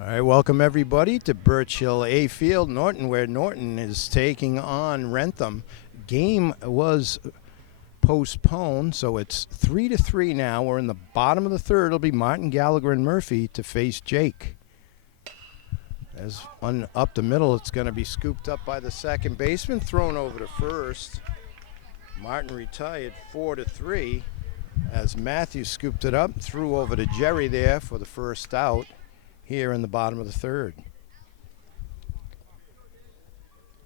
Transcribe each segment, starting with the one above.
All right, welcome everybody to Birch Hill A Field, Norton, where Norton is taking on Wrentham. Game was postponed, so it's 3-3 now. We're in the bottom of the third. It'll be Martin, Gallagher, and Murphy to face Jake. There's one up the middle. It's going to be scooped up by the second baseman, thrown over to first. Martin retired 4-3 as Matthew scooped it up, threw over to Jerry there for the first out here in the bottom of the third.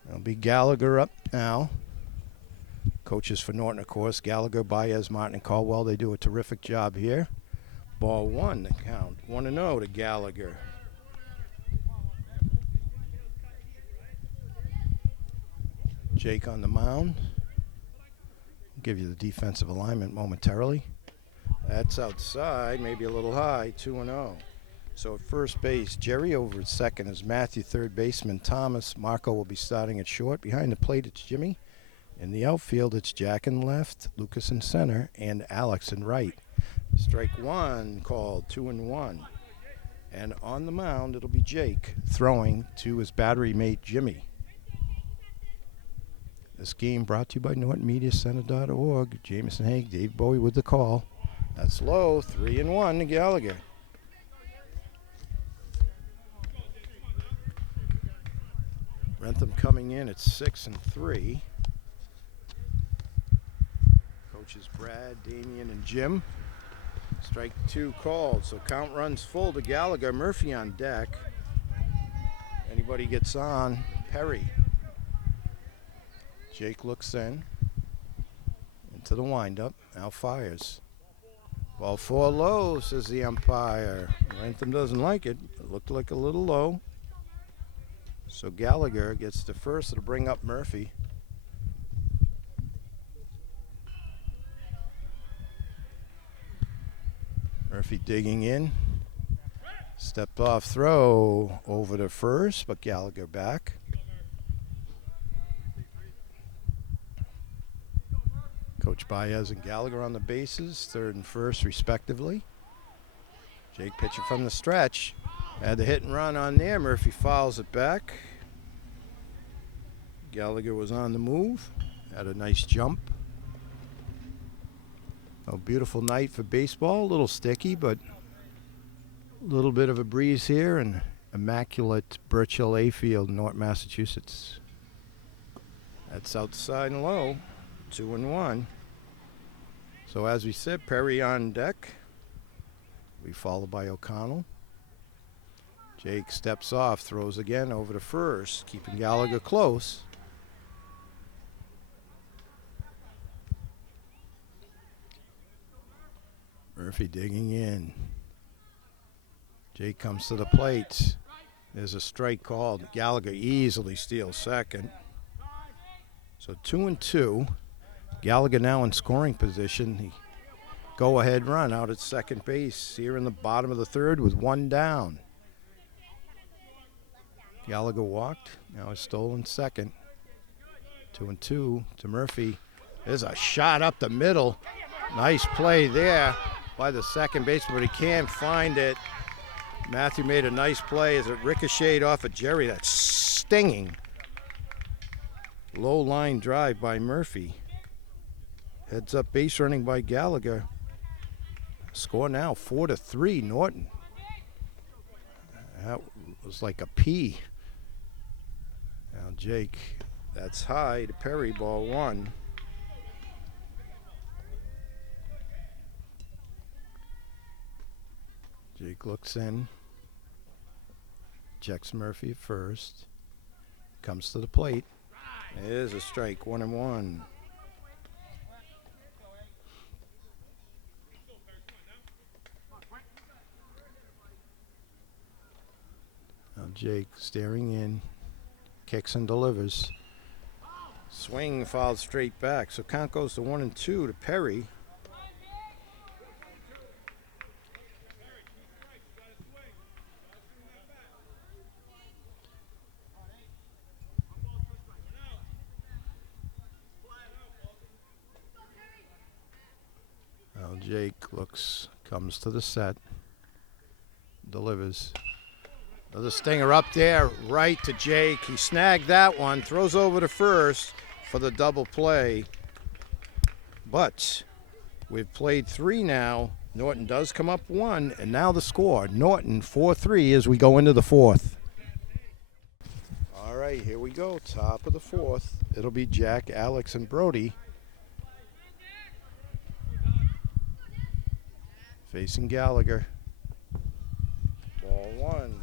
It'll be Gallagher up now. Coaches for Norton, of course, Gallagher, Baez, Martin, and Caldwell. They do a terrific job here. Ball one, the count. 1-0 to Gallagher. Jake on the mound. I'll give you the defensive alignment momentarily. That's outside, maybe a little high, 2-0. So at first base, Jerry over at second is Matthew, third baseman Thomas. Marco will be starting at short. Behind the plate, it's Jimmy. In the outfield, it's Jack in left, Lucas in center, and Alex in right. Strike one called, 2-1. And on the mound, it'll be Jake throwing to his battery mate Jimmy. This game brought to you by NortonMediaCenter.org. Jameson Haig, Dave Bowie with the call. That's low, 3-1 to Gallagher. Wrentham coming in at 6-3. Coaches Brad, Damian, and Jim. Strike two called, so count runs full to Gallagher. Murphy on deck. Anybody gets on, Perry. Jake looks in. Into the windup. Now fires. Ball four low, says the umpire. Wrentham doesn't like it. It looked like a little low. So Gallagher gets to first. It'll bring up Murphy. Murphy digging in. Stepped off throw over to first, but Gallagher back. Coach Baez and Gallagher on the bases, third and first respectively. Jake pitching from the stretch. Had the hit and run on there. Murphy fouls it back. Gallagher was on the move. Had a nice jump. A beautiful night for baseball. A little sticky, but a little bit of a breeze here in immaculate Birch Hill A Field, Norton, Massachusetts. That's outside and low. 2-1. So as we said, Perry on deck. We followed by O'Connell. Jake steps off, throws again over to first, keeping Gallagher close. Murphy digging in. Jake comes to the plate. There's a strike called. Gallagher easily steals second. So 2-2. Gallagher now in scoring position. The go-ahead run out at second base here in the bottom of the third with one down. Gallagher walked. Now is stolen second. 2-2 to Murphy. There's a shot up the middle. Nice play there by the second baseman, but he can't find it. Matthew made a nice play as it ricocheted off of Jerry. That's stinging. Low line drive by Murphy. Heads up base running by Gallagher. Score now 4-3 Norton. That was like a P. Now Jake, that's high to Perry, ball one. Jake looks in. Checks Murphy at first. Comes to the plate. There's a strike, 1-1. Now Jake staring in. Kicks and delivers. Swing fouled straight back. So count goes to 1-2 to Perry. Now Jake comes to the set, delivers. Another stinger up there, right to Jake. He snagged that one, throws over to first for the double play. But we've played 3 now. Norton does come up 1, and now the score. Norton 4-3 as we go into the 4th. All right, here we go. Top of the 4th. It'll be Jack, Alex, and Brody facing Gallagher. Ball 1.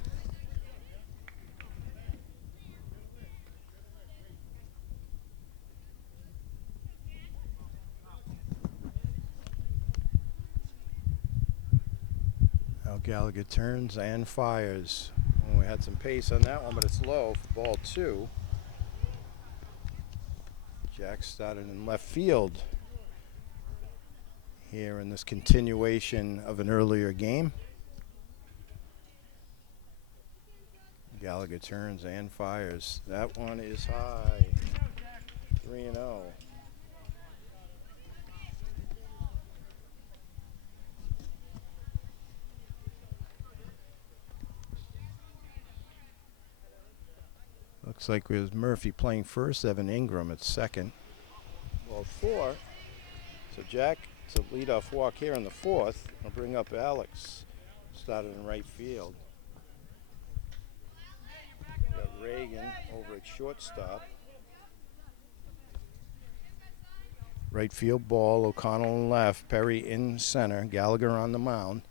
Now Gallagher turns and fires. Oh, we had some pace on that one, but it's low for ball 2. Jack started in left field here in this continuation of an earlier game. Gallagher turns and fires. That one is high. 3-0. Looks like it was Murphy playing first, Evan Ingram at second. Ball 4. So Jack to leadoff walk here in the 4th. I'll bring up Alex. Started in right field. Got Reagan over at shortstop. Right field ball, O'Connell in left, Perry in center, Gallagher on the mound.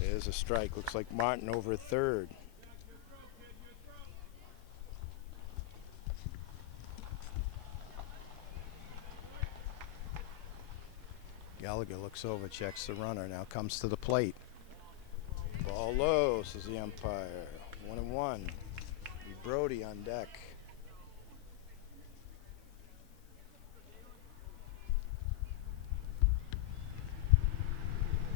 There's a strike. Looks like Martin over at third. Gallagher looks over, checks the runner, now comes to the plate. Ball low, says the umpire. 1-1. Brody on deck.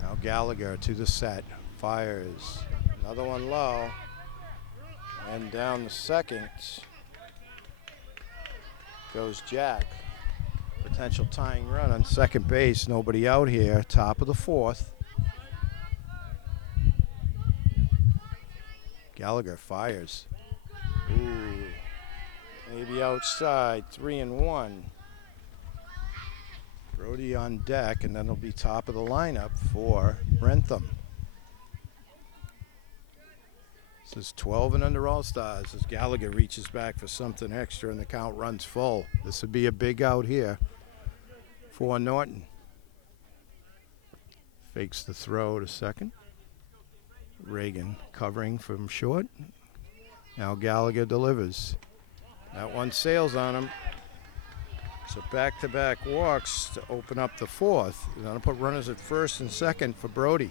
Now Gallagher to the set. Fires. Another one low. And down the second goes Jack. Potential tying run on second base. Nobody out here. Top of the 4th. Gallagher fires. Ooh. Maybe outside. 3-1. Brody on deck, and then it'll be top of the lineup for Wrentham. This is 12 and under All-Stars as Gallagher reaches back for something extra and the count runs full. This would be a big out here for Norton. Fakes the throw to second. Reagan covering from short. Now Gallagher delivers. That one sails on him. So back-to-back walks to open up the 4th. They're going to put runners at first and second for Brody.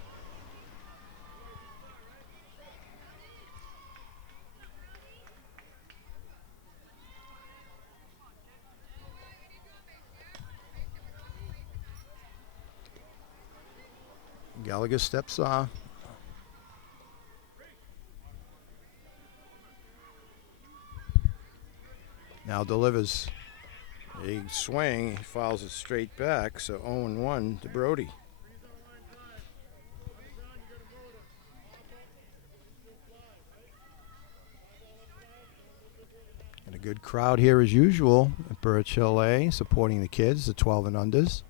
Gallagher steps off. Now delivers. Big swing, he fouls it straight back, so 0-1 to Brody. And a good crowd here as usual at Birch Hill A, supporting the kids, the 12 and unders.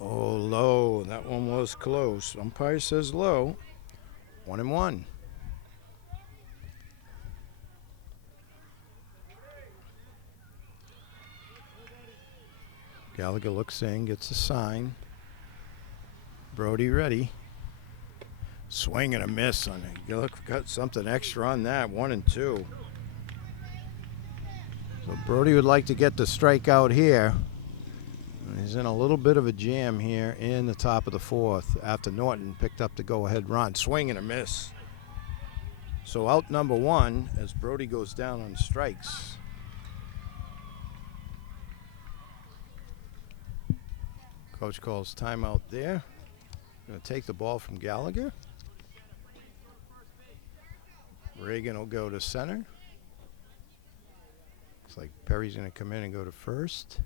Oh, low, that one was close. Umpire says low. 1-1. Gallagher looks in, gets a sign. Brody ready. Swing and a miss on it. You look, got something extra on that. 1-2. So Brody would like to get the strikeout here. He's in a little bit of a jam here in the top of the 4th after Norton picked up the go-ahead run. Swing and a miss. So out number 1 as Brody goes down on strikes. Coach calls timeout there. Going to take the ball from Gallagher. Reagan will go to center. Looks like Perry's going to come in and go to first.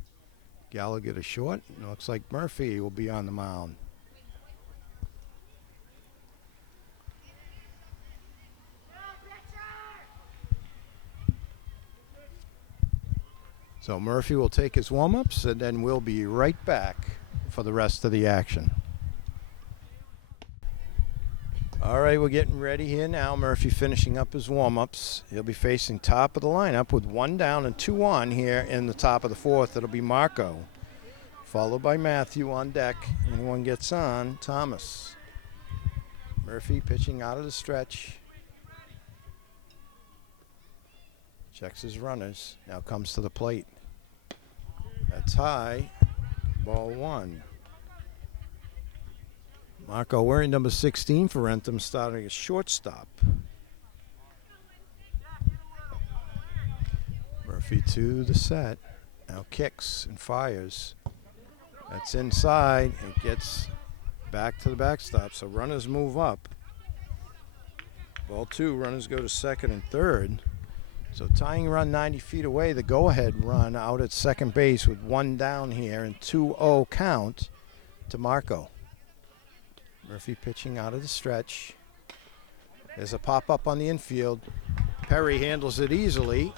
Gallagher to short. And it looks like Murphy will be on the mound. So Murphy will take his warm-ups, and then we'll be right back for the rest of the action. All right, we're getting ready here now. Murphy finishing up his warm-ups. He'll be facing top of the lineup with 1 down and 2 on here in the top of the 4th. It'll be Marco, followed by Matthew on deck. Anyone gets on, Thomas. Murphy pitching out of the stretch. Checks his runners. Now comes to the plate. That's high. Ball 1. Marco wearing number 16 for Wrentham, starting at shortstop. Murphy to the set. Now kicks and fires. That's inside. It gets back to the backstop, so runners move up. Ball 2, runners go to second and third. So tying run 90 feet away, the go-ahead run out at second base with 1 down here and 2-0 count to Marco. Murphy pitching out of the stretch. There's a pop-up on the infield. Perry handles it easily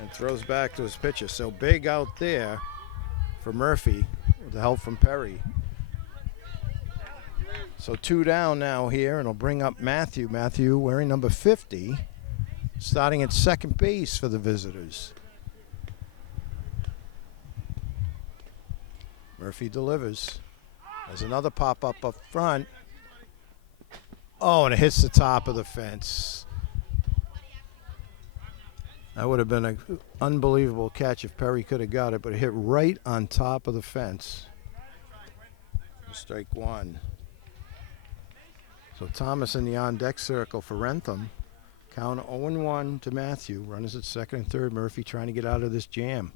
and throws back to his pitcher. So big out there for Murphy with the help from Perry. So 2 down now here, and it'll bring up Matthew. Matthew wearing number 50. Starting at second base for the visitors. Murphy delivers. There's another pop-up up front. Oh, and it hits the top of the fence. That would have been an unbelievable catch if Perry could have got it, but it hit right on top of the fence. Strike 1. So Thomas in the on-deck circle for Wrentham. Count 0-1 to Matthew. Runners at second and third. Murphy trying to get out of this jam.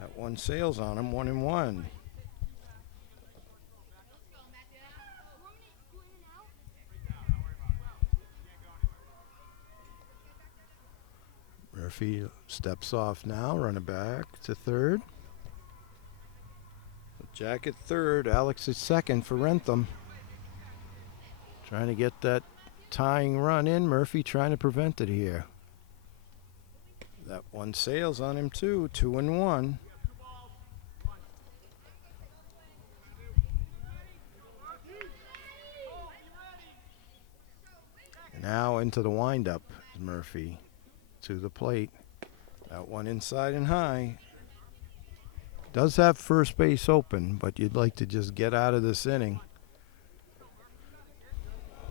That one sails on him, 1-1. Murphy steps off now, running back to third. Jack at third, Alex at second for Wrentham. Trying to get that tying run in. Murphy trying to prevent it here. That one sails on him too, 2-1. Now into the windup, Murphy to the plate. That one inside and high. Does have first base open, but you'd like to just get out of this inning.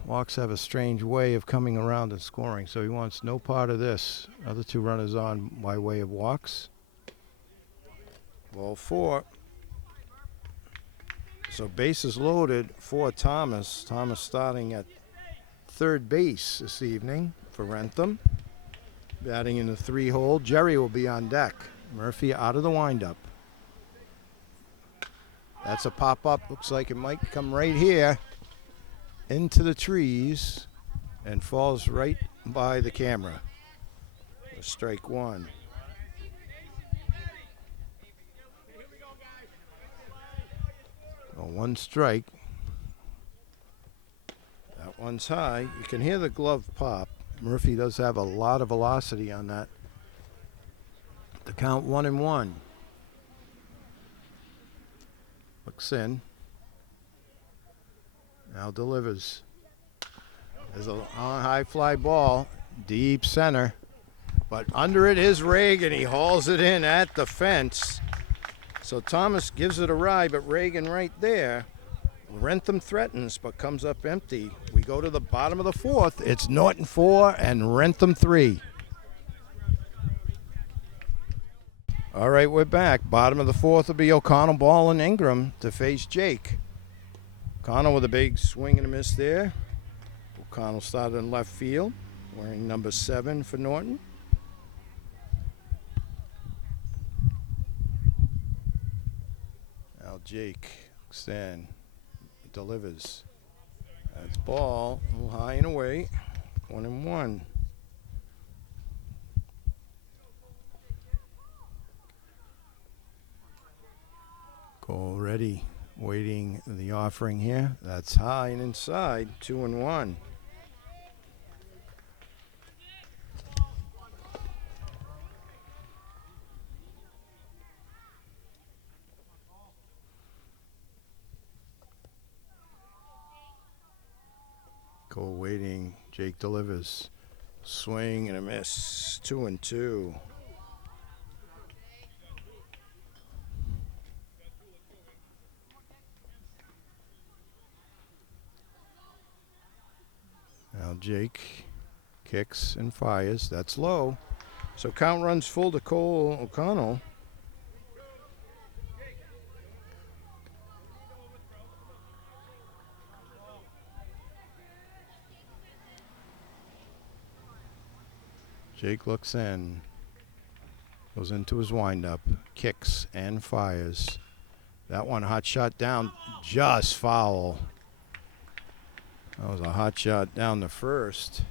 Walks have a strange way of coming around and scoring, so he wants no part of this. Other 2 runners on by way of walks. Ball 4. So bases loaded for Thomas. Thomas starting at third base this evening for Wrentham. Batting in the 3-hole. Jerry will be on deck. Murphy out of the windup. That's a pop-up. Looks like it might come right here into the trees and falls right by the camera. Strike 1. Well, 1 strike. That one's high. You can hear the glove pop. Murphy does have a lot of velocity on that. The count 1-1. Looks in. Now delivers. There's a high fly ball, deep center. But under it is Reagan. He hauls it in at the fence. So Thomas gives it a ride, but Reagan right there. Wrentham threatens, but comes up empty. We go to the bottom of the 4th. It's Norton 4 and Wrentham 3. All right, we're back. Bottom of the 4th will be O'Connell, Ball, and Ingram to face Jake. O'Connell with a big swing and a miss there. O'Connell started in left field, wearing number 7 for Norton. Now Jake looks in, delivers. That's ball, a little high and away, 1-1. Cole ready, waiting the offering here. That's high and inside, 2-1. Cole waiting. Jake delivers. Swing and a miss. 2-2. Now Jake kicks and fires. That's low. So count runs full to Cole O'Connell. Jake looks in. Goes into his windup. Kicks and fires. That one hot shot down. Just foul. That was a hot shot down the first.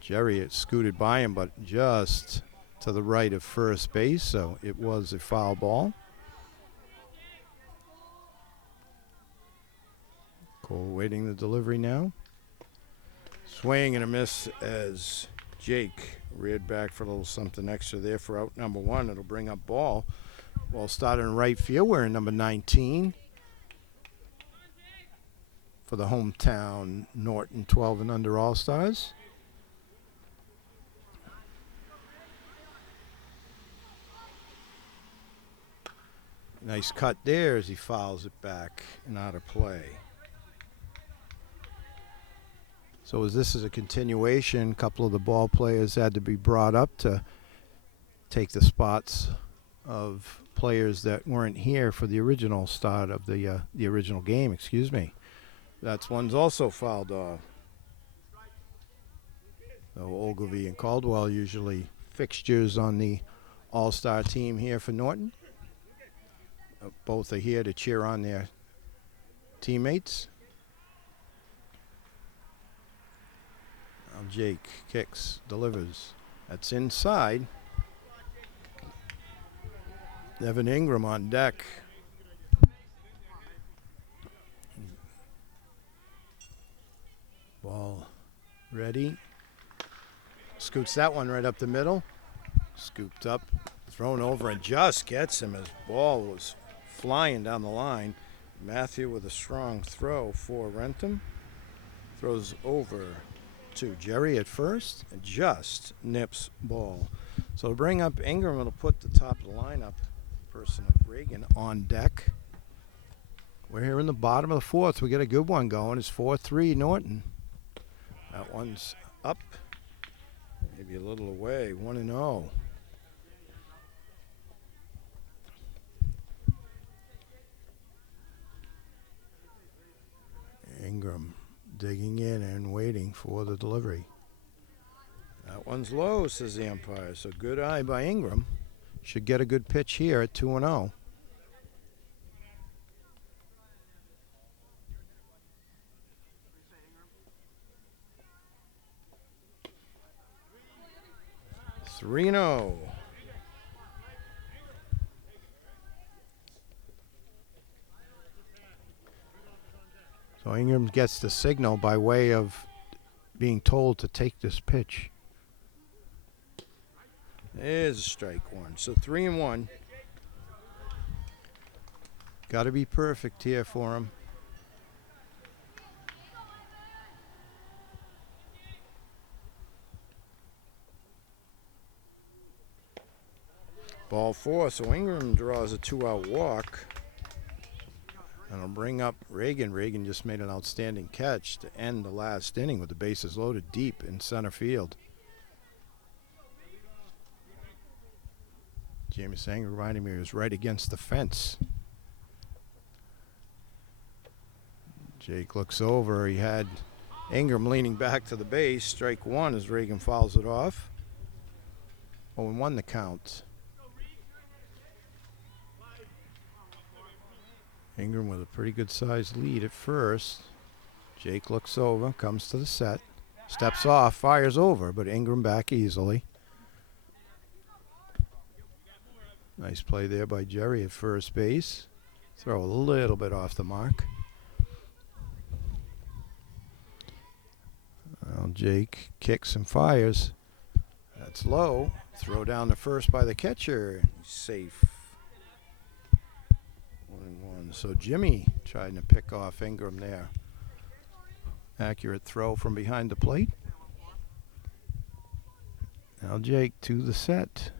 Jerry had scooted by him, but just to the right of first base, so it was a foul ball. Cole waiting the delivery now. Swing and a miss as Jake reared back for a little something extra there for out number one. It'll bring up ball. Ball started in right field. We're in number 19 for the hometown Norton 12 and under All-Stars. Nice cut there as he fouls it back and out of play. So as this is a continuation, a couple of the ball players had to be brought up to take the spots of players that weren't here for the original start of the original game, excuse me. That's one's also fouled off. So Ogilvy and Caldwell usually fixtures on the all-star team here for Norton. Both are here to cheer on their teammates. Now Jake kicks, delivers. That's inside. Evan Ingram on deck. Ball ready. Scoots that one right up the middle. Scooped up, thrown over, and just gets him. His ball was flying down the line. Matthew with a strong throw for Wrentham. Throws over to Jerry at first and just nips ball. So to bring up Ingram, it'll put the top of the lineup, person of Reagan, on deck. We're here in the bottom of the fourth. We get a good one going. It's 4-3 Norton. That one's up, maybe a little away, 1-0. Ingram digging in and waiting for the delivery. That one's low, says the umpire. So good eye by Ingram. Should get a good pitch here at 2-0. Three-0. So Ingram gets the signal by way of being told to take this pitch. There's a strike one. So 3-1. Got to be perfect here for him. Ball four. So Ingram draws a 2-out walk. And I'll bring up Reagan. Reagan just made an outstanding catch to end the last inning with the bases loaded deep in center field. Jamie Sanger reminding me he was right against the fence. Jake looks over. He had Ingram leaning back to the base. Strike one as Reagan fouls it off. 0-1 the count. Ingram with a pretty good sized lead at first. Jake looks over, comes to the set, steps off, fires over, but Ingram back easily. Nice play there by Jerry at first base. Throw a little bit off the mark. Well, Jake kicks and fires. That's low. Throw down the first by the catcher. He's safe. 1-1. So Jimmy trying to pick off Ingram there. Accurate throw from behind the plate. Now Jake to the set.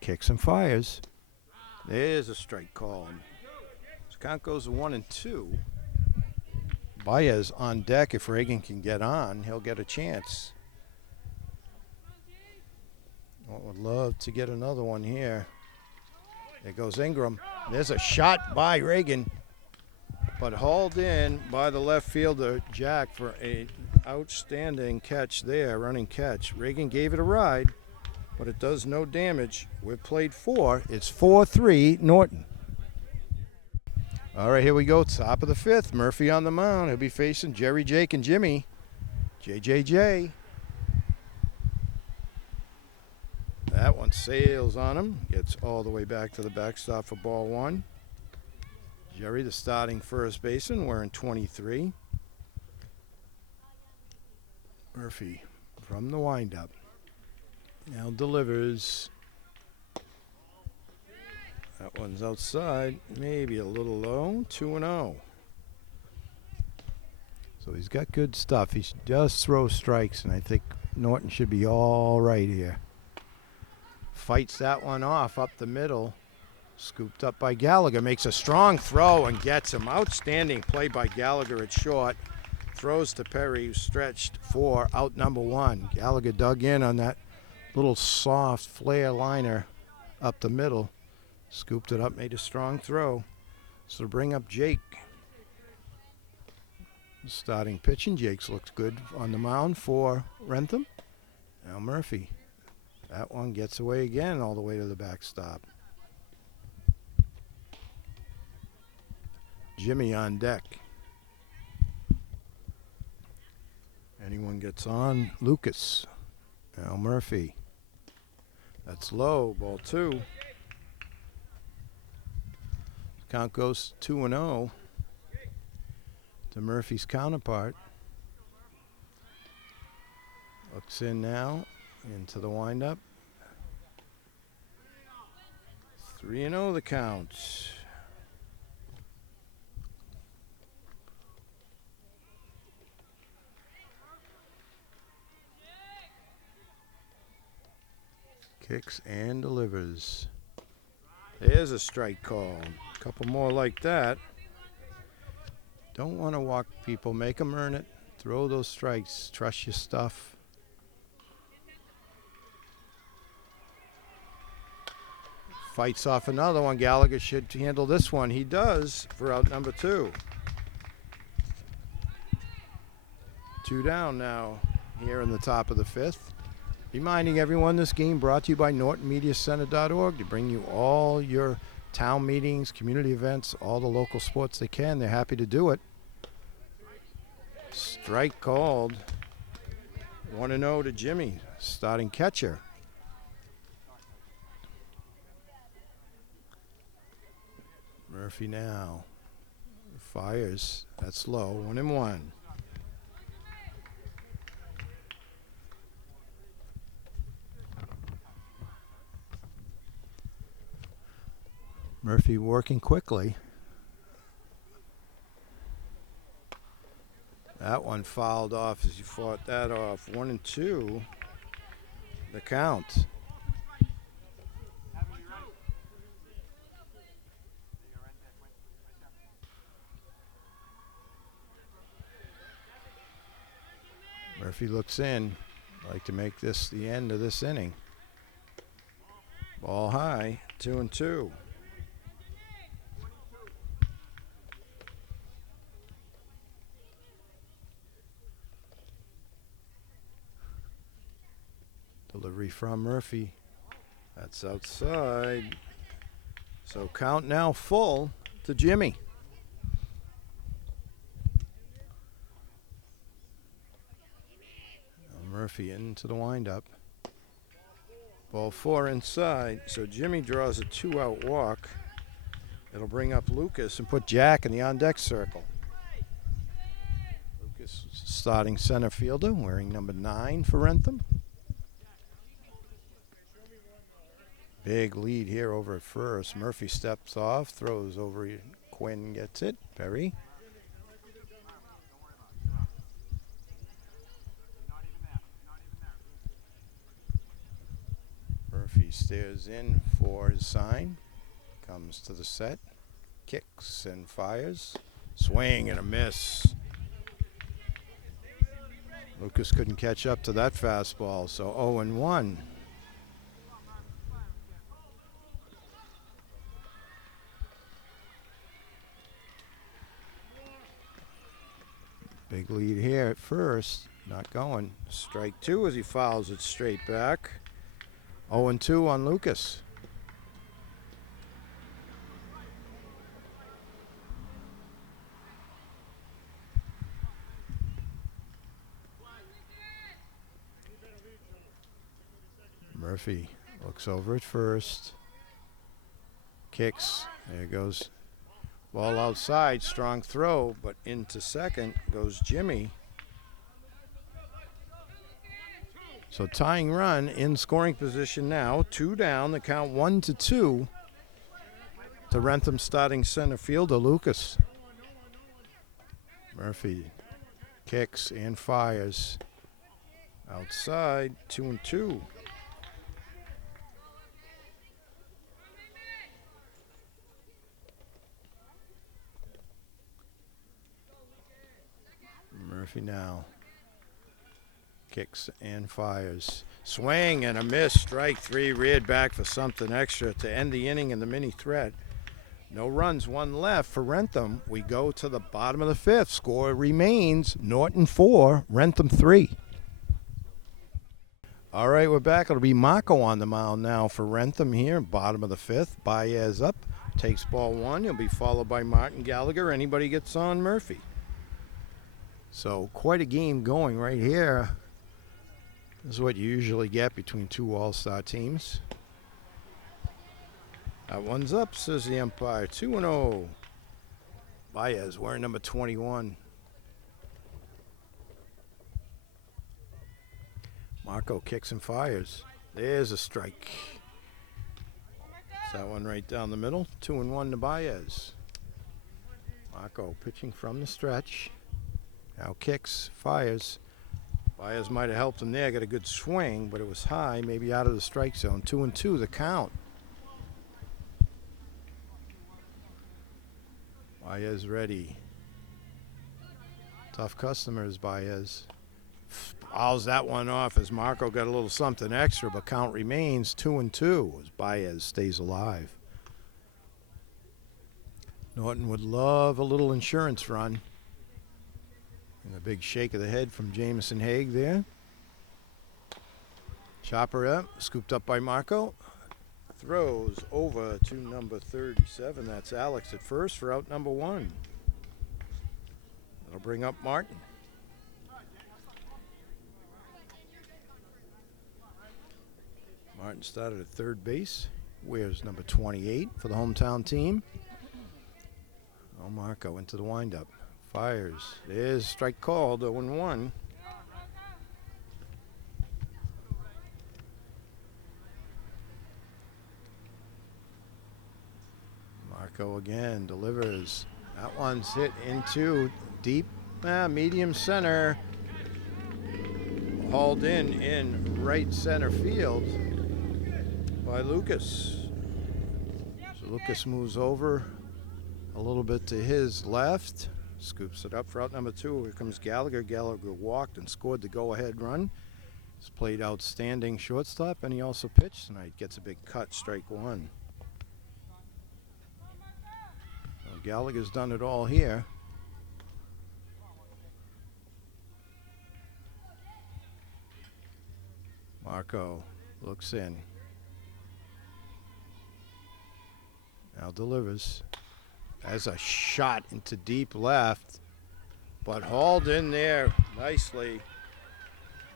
Kicks and fires. There's a strike call. So count goes to 1-2. Baez on deck. If Reagan can get on, he'll get a chance. I would love to get another one here. There goes Ingram. There's a shot by Reagan, but hauled in by the left fielder, Jack, for an outstanding catch there, running catch. Reagan gave it a ride, but it does no damage. We've played 4. It's 4-3 Norton. All right, here we go. Top of the 5th. Murphy on the mound. He'll be facing Jerry, Jake, and Jimmy. JJJ. That one sails on him. Gets all the way back to the backstop for ball 1. Jerry, the starting first baseman, wearing 23. Murphy from the windup. Now delivers. That one's outside, maybe a little low, 2-0. So he's got good stuff. He does throw strikes, and I think Norton should be all right here. Fights that one off up the middle. Scooped up by Gallagher, makes a strong throw and gets him. Outstanding play by Gallagher at short. Throws to Perry, who's stretched for out number 1. Gallagher dug in on that little soft flare liner up the middle. Scooped it up, made a strong throw. So to bring up Jake. Starting pitching, Jake's looks good on the mound for Wrentham. Now Murphy. That one gets away again all the way to the backstop. Jimmy on deck. Anyone gets on? Lucas. Now Murphy. That's low, ball 2. Count goes 2-0 to Murphy's counterpart. Looks in now into the windup. 3-0 the count. Kicks and delivers. There's a strike call. A couple more like that. Don't want to walk people. Make them earn it. Throw those strikes. Trust your stuff. Fights off another one. Gallagher should handle this one. He does for out number 2. 2 down now here in the top of the 5th. Reminding everyone this game brought to you by NortonMediaCenter.org to bring you all your town meetings, community events, all the local sports they can. They're happy to do it. Strike called. 1-0 to Jimmy, starting catcher. Murphy now fires. That's low. 1-1. Murphy working quickly. That one fouled off as he fought that off. 1-2. The count. Murphy looks in. Like to make this the end of this inning. Ball high. 2-2. Delivery from Murphy. That's outside. So count now full to Jimmy. Now Murphy into the windup. Ball 4 inside. So Jimmy draws a 2-out walk. It'll bring up Lucas and put Jack in the on-deck circle. Lucas starting center fielder, wearing number 9 for Wrentham. Big lead here over at first. Murphy steps off, throws over. Quinn gets it. Perry. Murphy stares in for his sign. Comes to the set. Kicks and fires. Swing and a miss. Lucas couldn't catch up to that fastball, so 0-1. Big lead here at first. Not going. Strike two as he fouls it straight back. 0-2 on Lucas. Murphy looks over at first. Kicks. There goes. Ball outside. Strong throw, but into second goes Jimmy. So tying run in scoring position now. 2 down. The count 1-2 to Wrentham starting center fielder Lucas. Murphy kicks and fires. Outside. 2-2. Murphy now kicks and fires. Swing and a miss. Strike three. Reared back for something extra to end the inning in the mini threat. No runs, one left for Wrentham. We go to the bottom of the fifth. Score remains Norton 4, Wrentham 3. All right, we're back. It'll be Marco on the mound now for Wrentham here. Bottom of the fifth. Baez up. Takes ball one. He'll be followed by Martin Gallagher. Anybody gets on, Murphy. So quite a game going right here. This is what you usually get between two all-star teams. That one's up, says the umpire. 2-0. Baez wearing number 21. Marco kicks and fires. There's a strike. That's that one right down the middle. 2-1 to Baez. Marco pitching from the stretch. Now kicks, fires. Baez might have helped him there. Got a good swing, but it was high, maybe out of the strike zone. 2-2 the count. Baez ready. Tough customers, Baez. Fouls that one off as Marco got a little something extra, but count remains 2-2 as Baez stays alive. Norton would love a little insurance run. And a big shake of the head from Jamison Haig there. Chopper up, scooped up by Marco. Throws over to number 37. That's Alex at first for out number 1. That'll bring up Martin. Martin started at third base. Wears number 28 for the hometown team. Oh, Marco into the windup. Fires. There's strike called, 0-1. Marco again delivers. That one's hit into deep medium center. Hauled in right center field by Lucas. So Lucas moves over a little bit to his left. Scoops it up for out number 2. Here comes Gallagher. Gallagher walked and scored the go-ahead run. He's played outstanding shortstop, and he also pitched tonight. Gets a big cut, strike 1. Well, Gallagher's done it all here. Marco looks in. Now delivers. As a shot into deep left, but hauled in there nicely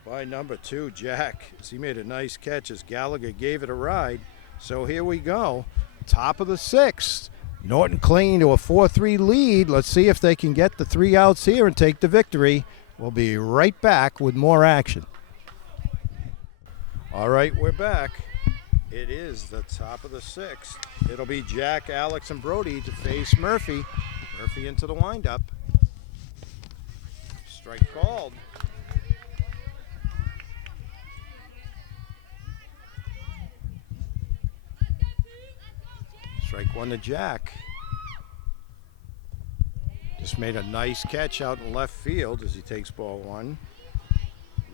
by number 2, Jack, as he made a nice catch as Gallagher gave it a ride. So here we go, top of the 6th. Norton clinging to a 4-3 lead. Let's see if they can get the 3 outs here and take the victory. We'll be right back with more action. All right, we're back. It is the top of the sixth. It'll be Jack, Alex, and Brody to face Murphy. Murphy into the windup. Strike called. Strike one to Jack. Just made a nice catch out in left field as he takes ball one.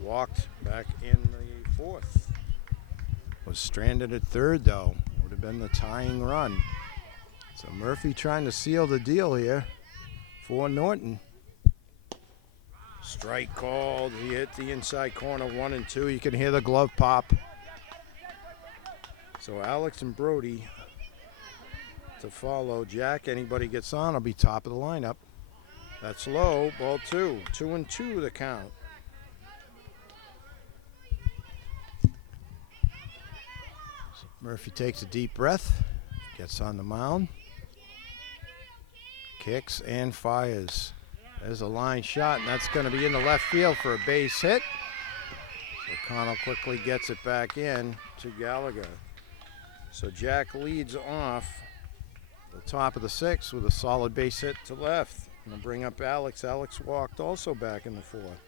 Walked back in the fourth. Was stranded at third though. Would have been the tying run. So Murphy trying to seal the deal here for Norton. Strike called. He hit the inside corner 1 and 2. You can hear the glove pop. So Alex and Brody to follow. Jack, anybody gets on, will be top of the lineup. That's low. Ball 2. 2 and 2 the count. Murphy takes a deep breath, gets on the mound, kicks and fires. There's a line shot, and that's going to be in the left field for a base hit. So Connell quickly gets it back in to Gallagher. So Jack leads off the top of the sixth with a solid base hit to left. And we'll bring up Alex. Alex walked also back in the fourth.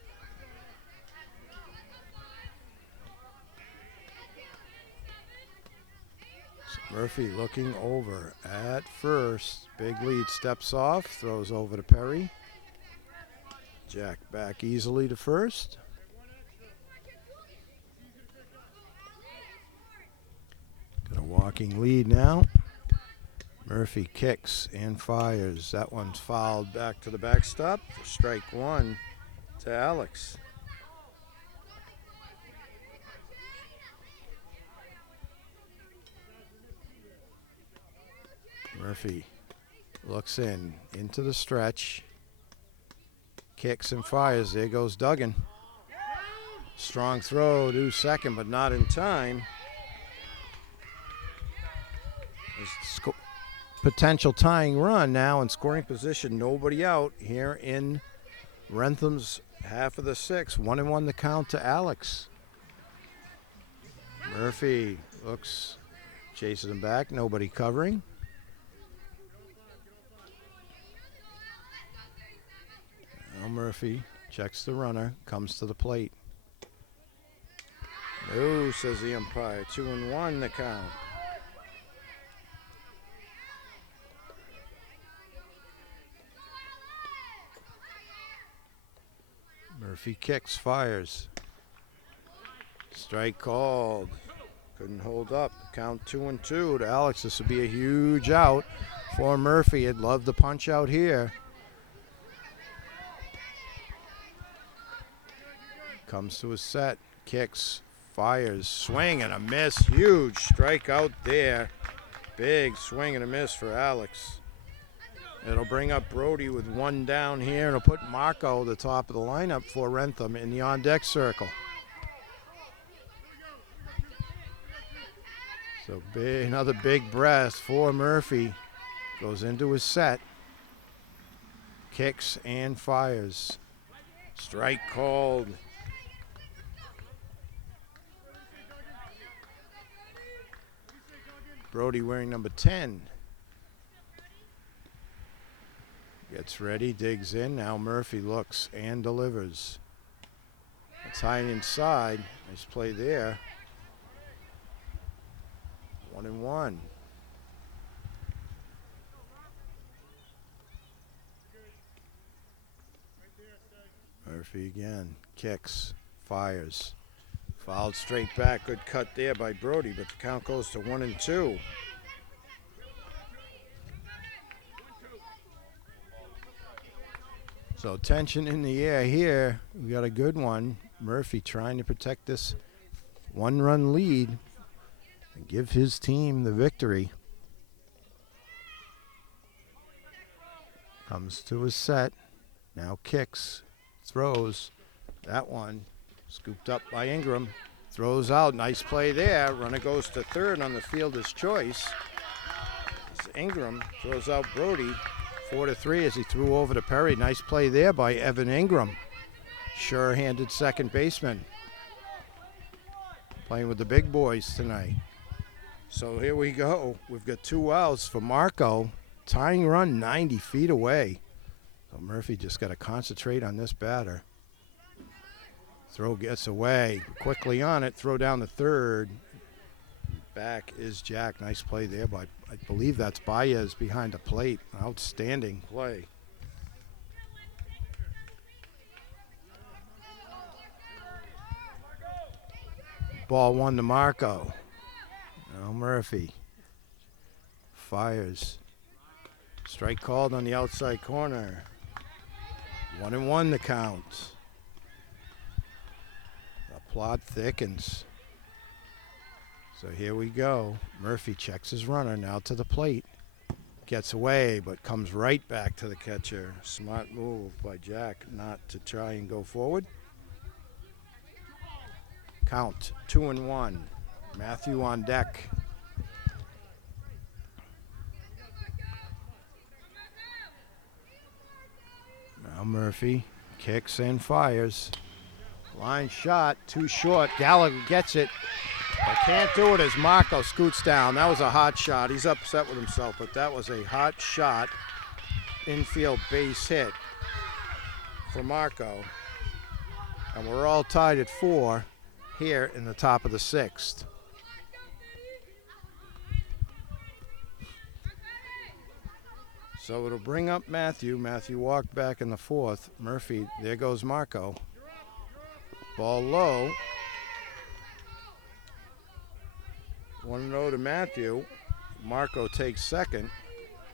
Murphy looking over at first. Big lead, steps off, throws over to Perry. Jack back easily to first. Got a walking lead now. Murphy kicks and fires. That one's fouled back to the backstop. Strike one to Alex. Murphy looks into the stretch, kicks and fires. There goes Duggan. Strong throw to second, but not in time. Potential tying run now in scoring position. Nobody out here in Wrentham's half of the sixth. 1 and 1 the count to Alex. Murphy looks, chases him back. Nobody covering. Now Murphy checks the runner, comes to the plate. No, says the umpire. 2 and 1 the count. Murphy kicks, fires. Strike called. Couldn't hold up. Count 2 and 2 to Alex. This would be a huge out for Murphy. He'd love the punch out here. Comes to his set, kicks, fires, swing and a miss. Huge strikeout there. Big swing and a miss for Alex. It'll bring up Brody with one down here, and it'll put Marco the top of the lineup for Wrentham in the on-deck circle. So big, another big breath for Murphy. Goes into his set, kicks and fires. Strike called. Brody wearing number 10. Gets ready, digs in. Now Murphy looks and delivers. It's high inside. Nice play there. 1 and 1. Murphy again. Kicks, fires. Fouled straight back. Good cut there by Brody, but the count goes to 1 and 2. So tension in the air here. We got a good one. Murphy trying to protect this 1-run lead and give his team the victory. Comes to his set. Now kicks, throws. That one scooped up by Ingram. Throws out. Nice play there. Runner goes to third on the fielder's choice. As Ingram throws out Brody. 4-3 as he threw over to Perry. Nice play there by Evan Ingram. Sure-handed second baseman. Playing with the big boys tonight. So here we go. We've got 2 outs for Marco. Tying run 90 feet away. So Murphy just got to concentrate on this batter. Throw gets away. Quickly on it. Throw down the third. Back is Jack. Nice play there, but I believe that's Baez behind the plate. Outstanding play. Ball 1 to Marco. Now Murphy fires. Strike called on the outside corner. 1-1 the count. The plot thickens. So here we go. Murphy checks his runner now to the plate. Gets away, but comes right back to the catcher. Smart move by Jack not to try and go forward. Count 2-1. Matthew on deck. Now Murphy kicks and fires. Line shot, too short. Gallagher gets it, but can't do it as Marco scoots down. That was a hot shot. He's upset with himself, but that was a hot shot. Infield base hit for Marco. And we're all tied at 4 here in the top of the 6th. So it'll bring up Matthew. Matthew walked back in the 4th. Murphy, there goes Marco. Ball low. 1-0 to Matthew. Marco takes second.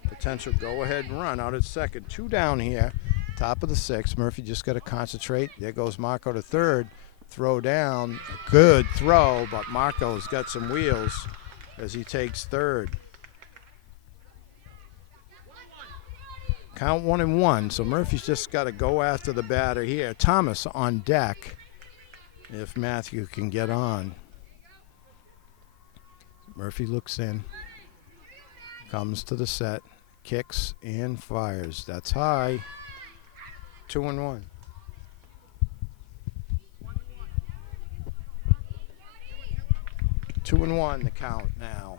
Potential go-ahead run out at second. 2 down here. Top of the 6th. Murphy just got to concentrate. There goes Marco to third. Throw down. A good throw, but Marco's got some wheels as he takes third. Count 1-1, so Murphy's just got to go after the batter here. Thomas on deck if Matthew can get on. Murphy looks in, comes to the set, kicks and fires. That's high. 2-1. Two and one the count now.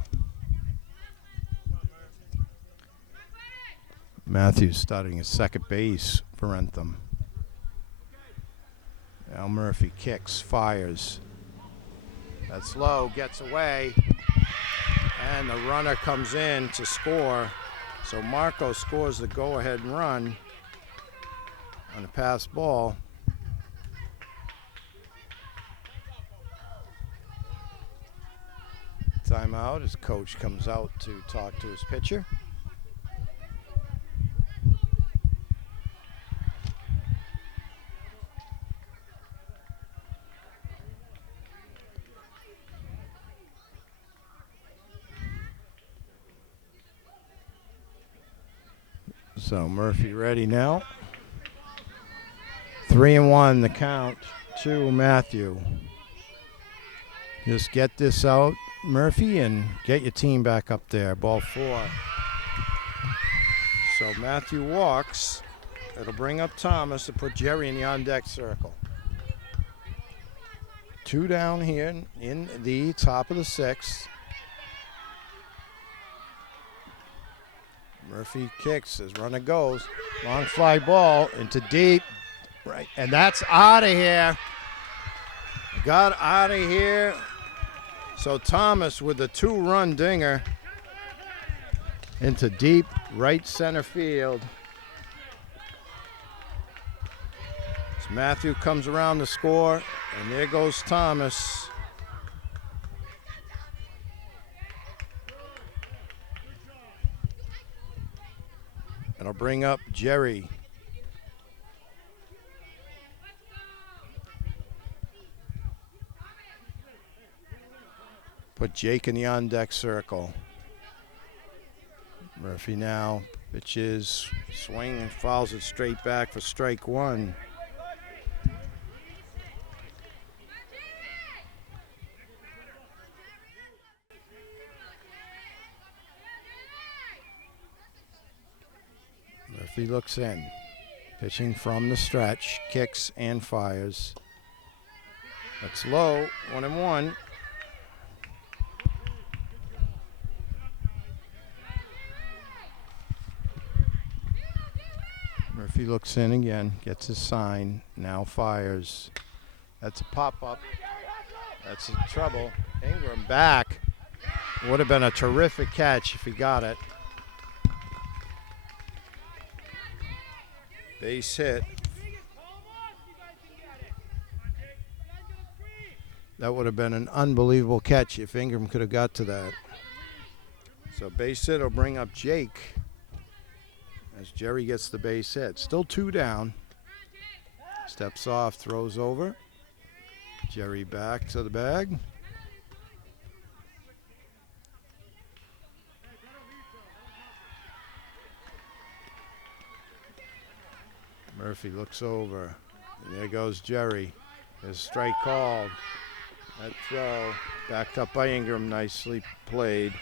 Matthews starting at second base for Wrentham. Now Murphy kicks, fires. That's low, gets away. And the runner comes in to score. So Marco scores the go-ahead run on a pass ball. Timeout as coach comes out to talk to his pitcher. So Murphy ready now. 3-1 the count to Matthew. Just get this out, Murphy, and get your team back up there. Ball 4. So Matthew walks. It'll bring up Thomas to put Jerry in the on-deck circle. 2 down here in the top of the 6th. Murphy kicks as runner goes. Long fly ball into deep. Right, and that's out of here. Got out of here. So Thomas with a 2-run dinger into deep right center field. So Matthew comes around to score, and there goes Thomas. It'll bring up Jerry. Put Jake in the on-deck circle. Murphy now pitches, swing and fouls it straight back for strike 1. Murphy looks in, pitching from the stretch, kicks and fires. That's low, 1-1. Murphy looks in again, gets his sign, now fires. That's a pop-up. That's in trouble. Ingram back. Would have been a terrific catch if he got it. Base hit. That would have been an unbelievable catch if Ingram could have got to that. So base hit will bring up Jake as Jerry gets the base hit. Still 2 down. Steps off, throws over. Jerry back to the bag. Murphy looks over. And there goes Jerry. His strike called. That throw backed up by Ingram. Nicely played.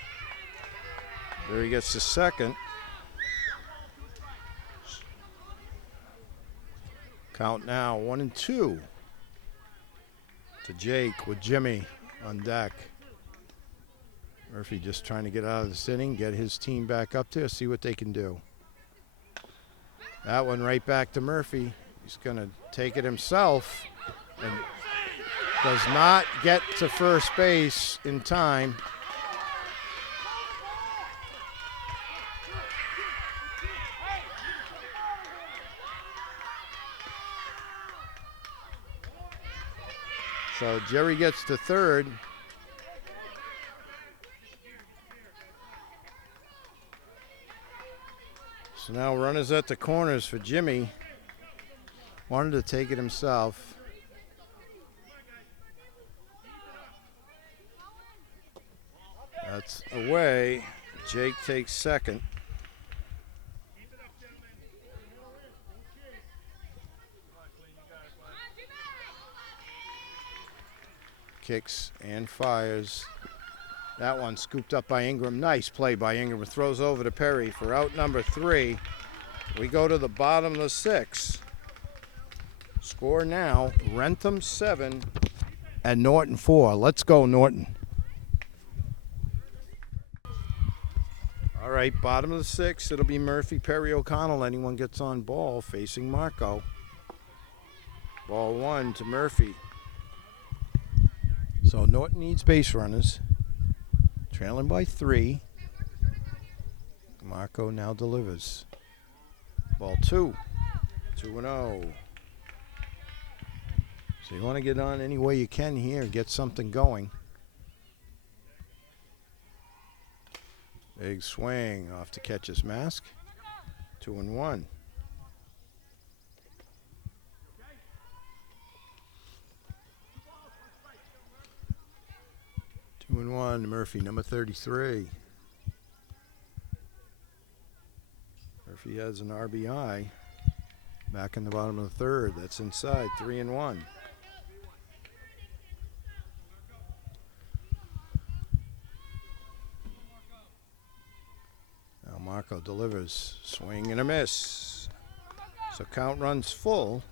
There he gets the second. Count now 1-2 to Jake with Jimmy on deck. Murphy just trying to get out of this inning, get his team back up there, see what they can do. That one right back to Murphy. He's going to take it himself and does not get to first base in time. So Jerry gets to third. So now runners at the corners for Jimmy. Wanted to take it himself. That's away. Jake takes second. Kicks and fires. That one scooped up by Ingram. Nice play by Ingram. Throws over to Perry for out number 3. We go to the bottom of the 6th. Score now, Wrentham 7 and Norton 4. Let's go, Norton. All right, bottom of the 6th. It'll be Murphy, Perry, O'Connell. Anyone gets on ball facing Marco. Ball 1 to Murphy. So Norton needs base runners. Trailing by 3. Marco now delivers. Ball 2. 2-0. So you want to get on any way you can here, get something going. Big swing off to catcher's mask. 2-1. 2-1 to Murphy, number 33. Murphy has an RBI back in the bottom of the 3rd. That's inside, 3-1. Now Marco delivers, swing and a miss. So count runs full.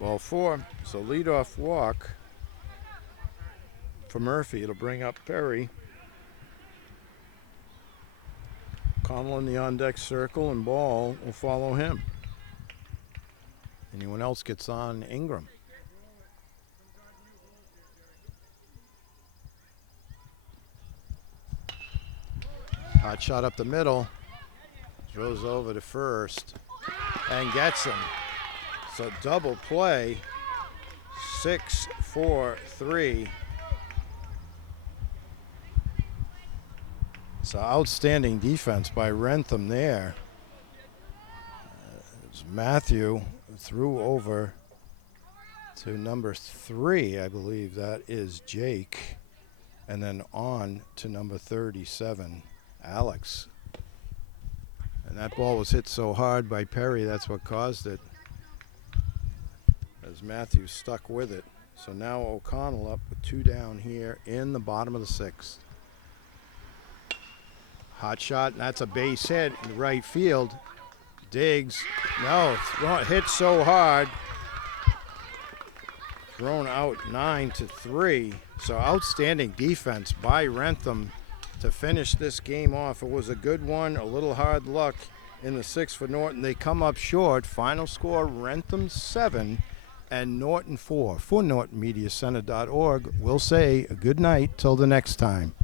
Ball 4, so leadoff walk for Murphy. It'll bring up Perry. Connell in the on-deck circle, and Ball will follow him. Anyone else gets on, Ingram. Hot shot up the middle. Throws over to first and gets him. So double play, 6-4-3. So outstanding defense by Wrentham there. Matthew threw over to number 3, I believe that is Jake, and then on to number 37, Alex. And that ball was hit so hard by Perry, that's what caused it, as Matthew stuck with it. So now O'Connell up with 2 down here in the bottom of the 6th. Hot shot, and that's a base hit in the right field. Diggs, no, hit so hard. thrown out 9-3. So outstanding defense by Wrentham to finish this game off. It was a good one, a little hard luck in the sixth for Norton. They come up short. Final score, Wrentham 7 and Norton 4. For NortonMediaCenter.org, we'll say good night till the next time.